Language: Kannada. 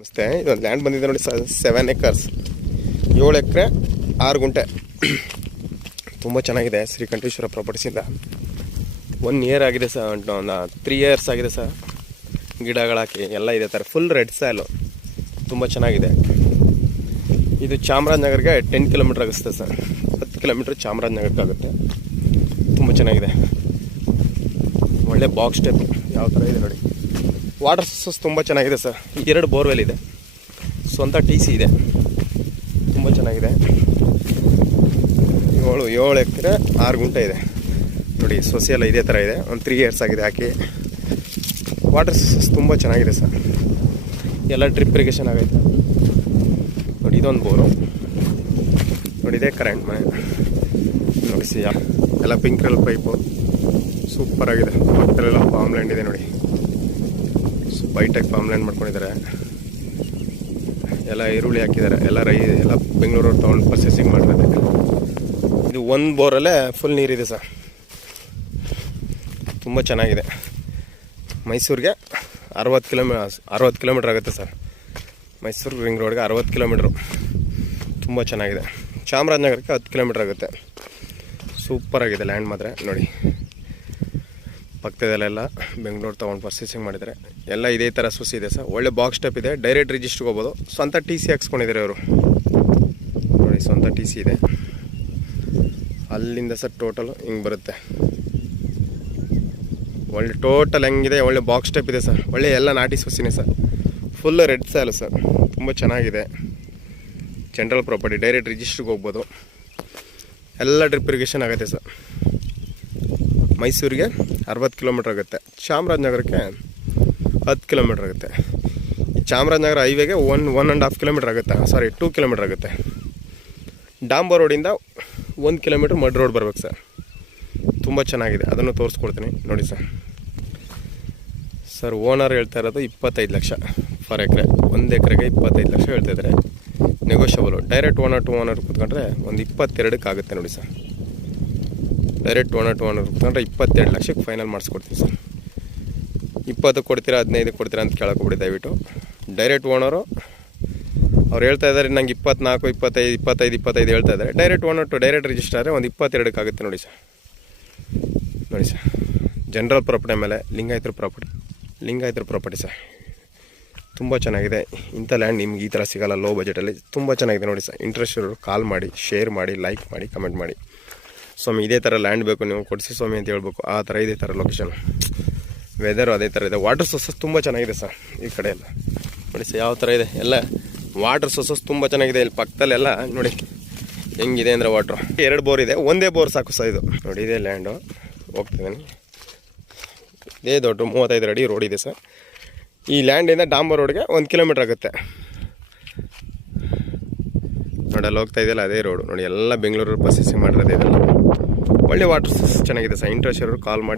ನಮಸ್ತೆ. ಇದೊಂದು ಲ್ಯಾಂಡ್ ಬಂದಿದೆ ನೋಡಿ 7 acres, 7 ಎಕರೆ 6 ಗುಂಟೆ. ತುಂಬ ಚೆನ್ನಾಗಿದೆ. ಶ್ರೀಕಂಠೇಶ್ವರ ಪ್ರಾಪರ್ಟೀಸಿಂದ 1 year ಆಗಿದೆ ಸರ್, ಒಂದು 3 years ಆಗಿದೆ ಸರ್. ಗಿಡಗಳಾಕಿ ಎಲ್ಲ ಇದೆ ಥರ ಫುಲ್ ರೆಡ್ ಸಾಯ್ಲು, ತುಂಬ ಚೆನ್ನಾಗಿದೆ. ಇದು ಚಾಮರಾಜನಗರ್ಗೆ 10 ಕಿಲೋಮೀಟ್ರ್ ಆಗುತ್ತೆ ಸರ್. 10 ಕಿಲೋಮೀಟ್ರ್ ಚಾಮರಾಜನಗರಕ್ಕೆ ಆಗುತ್ತೆ. ತುಂಬ ಚೆನ್ನಾಗಿದೆ. ಒಳ್ಳೆ ಬಾಕ್ಸ್ ಟೈಪ್ ಯಾವ ಥರ ಇದೆ ನೋಡಿ. ವಾಟರ್ ಸೋರ್ಸಸ್ ತುಂಬ ಚೆನ್ನಾಗಿದೆ ಸರ್. 2 ಬೋರ್ವೆಲ್ ಇದೆ, ಸ್ವಂತ TC ಇದೆ. ತುಂಬ ಚೆನ್ನಾಗಿದೆ. 7 ಎಕರೆ 6 ಗುಂಟೆ ಇದೆ ನೋಡಿ. ಸೊಸೆ ಎಲ್ಲ ಇದೇ ಥರ ಇದೆ. ಒಂದು 3 years ಆಗಿದೆ ಹಾಕಿ. ವಾಟರ್ ಸೋರ್ಸಸ್ ತುಂಬ ಚೆನ್ನಾಗಿದೆ ಸರ್. ಎಲ್ಲ ಡ್ರಿಪ್ ಇರಿಗೇಷನ್ ಆಗೈತೆ ನೋಡಿ. ಇದೊಂದು ಬೋರು ನೋಡಿ. ಇದೇ ಕರೆಂಟ್ ಮನೆ ನೋಡಿ. ಎಲ್ಲ ಪಿಂಕ್ ಕಲರ್ ಪೈಪು ಸೂಪರ್ ಆಗಿದೆ. ಪಕ್ಕದಲ್ಲೆಲ್ಲ ಫಾರ್ಮ್ ಲ್ಯಾಂಡ್ ಇದೆ ನೋಡಿ. ಬೈಟೆಕ್ ಫಾರ್ಮ್ ಲ್ಯಾಂಡ್ ಮಾಡ್ಕೊಂಡಿದ್ದಾರೆ. ಎಲ್ಲ ಈರುಳ್ಳಿ ಹಾಕಿದ್ದಾರೆ. ಎಲ್ಲ ಬೆಂಗಳೂರು ತೊಗೊಂಡು ಪರ್ಚೇಸಿಂಗ್ ಮಾಡ್ತಾರೆ. ಇದು 1 ಬೋರಲ್ಲೇ ಫುಲ್ ನೀರಿದೆ ಸರ್. ತುಂಬ ಚೆನ್ನಾಗಿದೆ. ಮೈಸೂರಿಗೆ 60 ಕಿಲೋಮೀಟ್ರ್ ಆಗುತ್ತೆ ಸರ್. ಮೈಸೂರು ರಿಂಗ್ ರೋಡ್ಗೆ 60 ಕಿಲೋಮೀಟ್ರು. ತುಂಬ ಚೆನ್ನಾಗಿದೆ. ಚಾಮರಾಜನಗರಕ್ಕೆ 10 ಕಿಲೋಮೀಟ್ರ್ ಆಗುತ್ತೆ. ಸೂಪರಾಗಿದೆ ಲ್ಯಾಂಡ್ ಮಾತ್ರ ನೋಡಿ. ಪಕ್ಕದಲ್ಲೆಲ್ಲ ಬೆಂಗಳೂರು ತೊಗೊಂಡು ಪರ್ಚೇಸಿಂಗ್ ಮಾಡಿದ್ದಾರೆ. ಎಲ್ಲ ಇದೇ ಥರ ಸುಸಿ ಇದೆ ಸರ್. ಒಳ್ಳೆ ಬಾಕ್ಸ್ ಟೈಪ್ ಇದೆ. ಡೈರೆಕ್ಟ್ ರಿಜಿಸ್ಟ್ರಿಗೆ ಹೋಗ್ಬೋದು. ಸ್ವಂತ TC ಹಾಕ್ಸ್ಕೊಂಡಿದ್ದಾರೆ ಅವರು ನೋಡಿ. ಸ್ವಂತ TC ಇದೆ. ಅಲ್ಲಿಂದ ಸರ್ ಟೋಟಲು ಹಿಂಗೆ ಬರುತ್ತೆ. ಒಳ್ಳೆ ಟೋಟಲ್ ಹೆಂಗಿದೆ. ಒಳ್ಳೆ ಬಾಕ್ಸ್ ಟೈಪ್ ಇದೆ ಸರ್. ಒಳ್ಳೆ ಎಲ್ಲ ನಾಟಿ ಸೊಸಿನೇ ಸರ್. ಫುಲ್ ರೆಡ್ ಸಾಲು ಸರ್. ತುಂಬ ಚೆನ್ನಾಗಿದೆ. General property. ಡೈರೆಕ್ಟ್ ರಿಜಿಸ್ಟ್ರಿಗೆ ಹೋಗ್ಬೋದು. ಎಲ್ಲ ಡ್ರಿಪ್ ಇರಿಗೇಷನ್ ಆಗುತ್ತೆ ಸರ್. ಮೈಸೂರಿಗೆ 60 ಕಿಲೋಮೀಟ್ರ್ ಆಗುತ್ತೆ. ಚಾಮರಾಜನಗರಕ್ಕೆ 10 ಕಿಲೋಮೀಟ್ರ್ ಆಗುತ್ತೆ. ಈ ಚಾಮರಾಜನಗರ ಹೈವೇಗೆ 1.5 ಕಿಲೋಮೀಟ್ರ್ ಆಗುತ್ತೆ. 2 ಕಿಲೋಮೀಟ್ರ್ ಆಗುತ್ತೆ. ಡಾಂಬರ್ ರೋಡಿಂದ 1 ಕಿಲೋಮೀಟ್ರ್ ಮಡ್ ರೋಡ್ ಬರ್ಬೇಕು ಸರ್. ತುಂಬ ಚೆನ್ನಾಗಿದೆ. ಅದನ್ನು ತೋರಿಸ್ಕೊಡ್ತೀನಿ ನೋಡಿ ಸರ್. ಸರ್ ಓನರ್ ಹೇಳ್ತಾ ಇರೋದು 25 ಲಕ್ಷ ಫರ್ ಎಕರೆ. 1 ಎಕರೆಗೆ 25 ಲಕ್ಷ ಹೇಳ್ತಾಯಿದ್ದಾರೆ. Negotiable. Direct owner to owner ಕೂತ್ಕೊಂಡ್ರೆ ಒಂದು 22ಕ್ಕೆ ಆಗುತ್ತೆ ನೋಡಿ sir. Direct owner to owner ಕೂತ್ಕೊಂಡ್ರೆ 22 ಲಕ್ಷಕ್ಕೆ ಫೈನಲ್ ಮಾಡಿಸ್ಕೊಡ್ತೀನಿ ಸರ್. 20 ಕೊಡ್ತೀರಾ 15 ಕೊಡ್ತೀರಾ ಅಂತ ಕೇಳೋಕ್ಕೋಗ್ಬಿಡಿ ದಯವಿಟ್ಟು. ಡೈರೆಕ್ಟ್ ಓನರು ಅವ್ರು ಹೇಳ್ತಾ ಇದ್ದಾರೆ ನಂಗೆ 24, 25 ಹೇಳ್ತಾ ಇದ್ದಾರೆ. Direct owner to direct register ಆದರೆ ಒಂದು 22ಕ್ಕೆ ಆಗುತ್ತೆ ನೋಡಿ ಸರ್. ನೋಡಿ ಸರ್. ಜನರಲ್ ಪ್ರಾಪರ್ಟಿ ಮೇಲೆ ಲಿಂಗಾಯತರ ಪ್ರಾಪರ್ಟಿ ಸರ್. ತುಂಬ ಚೆನ್ನಾಗಿದೆ. ಇಂಥ ಲ್ಯಾಂಡ್ ನಿಮ್ಗೆ ಈ ಥರ ಸಿಗೋಲ್ಲ ಲೋ ಬಜೆಟಲ್ಲಿ. ತುಂಬ ಚೆನ್ನಾಗಿದೆ ನೋಡಿ ಸರ್. ಇಂಟ್ರೆಸ್ಟ್ ಇರೋರು ಕಾಲ್ ಮಾಡಿ, ಶೇರ್ ಮಾಡಿ, ಲೈಕ್ ಮಾಡಿ, ಕಮೆಂಟ್ ಮಾಡಿ. ಸ್ವಾಮಿ ಇದೇ ಥರ ಲ್ಯಾಂಡ್ ಬೇಕು ನೀವು ಕೊಡಿಸಿ ಸ್ವಾಮಿ ಅಂತ ಹೇಳ್ಬೇಕು. ಆ ಥರ ಇದೇ ಥರ ಲೊಕೇಶನ್. ವೆದರು ಅದೇ ಥರ ಇದೆ. ವಾಟರ್ ಸೋರ್ಸಸ್ ತುಂಬ ಚೆನ್ನಾಗಿದೆ ಸರ್. ಈ ಕಡೆ ಎಲ್ಲ ನೋಡಿ ಸರ್ ಯಾವ ಥರ ಇದೆ. ಎಲ್ಲ ವಾಟರ್ ಸೋರ್ಸಸ್ ತುಂಬ ಚೆನ್ನಾಗಿದೆ. ಇಲ್ಲಿ ಪಕ್ಕದಲ್ಲೆಲ್ಲ ನೋಡಿ ಹೆಂಗಿದೆ ಅಂದರೆ ವಾಟ್ರು. 2 ಬೋರ್ ಇದೆ. ಒಂದೇ ಬೋರ್ ಸಾಕು ಸರ್ ಇದು ನೋಡಿ. ಇದೇ ಲ್ಯಾಂಡು ಹೋಗ್ತಿದ್ದೀನಿ. ಇದೇ ದೊಡ್ಡ 35 ಅಡಿ ರೋಡ್ ಇದೆ ಸರ್. ಈ ಲ್ಯಾಂಡಿಂದ ಡಾಂಬರ್ ರೋಡ್ಗೆ 1 ಕಿಲೋಮೀಟ್ರ್ ಆಗುತ್ತೆ ನೋಡಿ. ಅಲ್ಲಿ ಹೋಗ್ತಾ ಇದೆಯಲ್ಲ ಅದೇ ರೋಡು ನೋಡಿ. ಎಲ್ಲ ಬೆಂಗಳೂರು ಪರ್ಚೇಸಿಂಗ್ ಮಾಡಿರೋದು ಇದೆಲ್ಲ. ಒಳ್ಳೆ ವಾಟರ್ ಸೋರ್ಸ್ ಚೆನ್ನಾಗಿದೆ ಸರ್. ಇಂಟ್ರೆಸ್ಟ್ ಇರೋರು ಕಾಲ್ ಮಾಡಿ.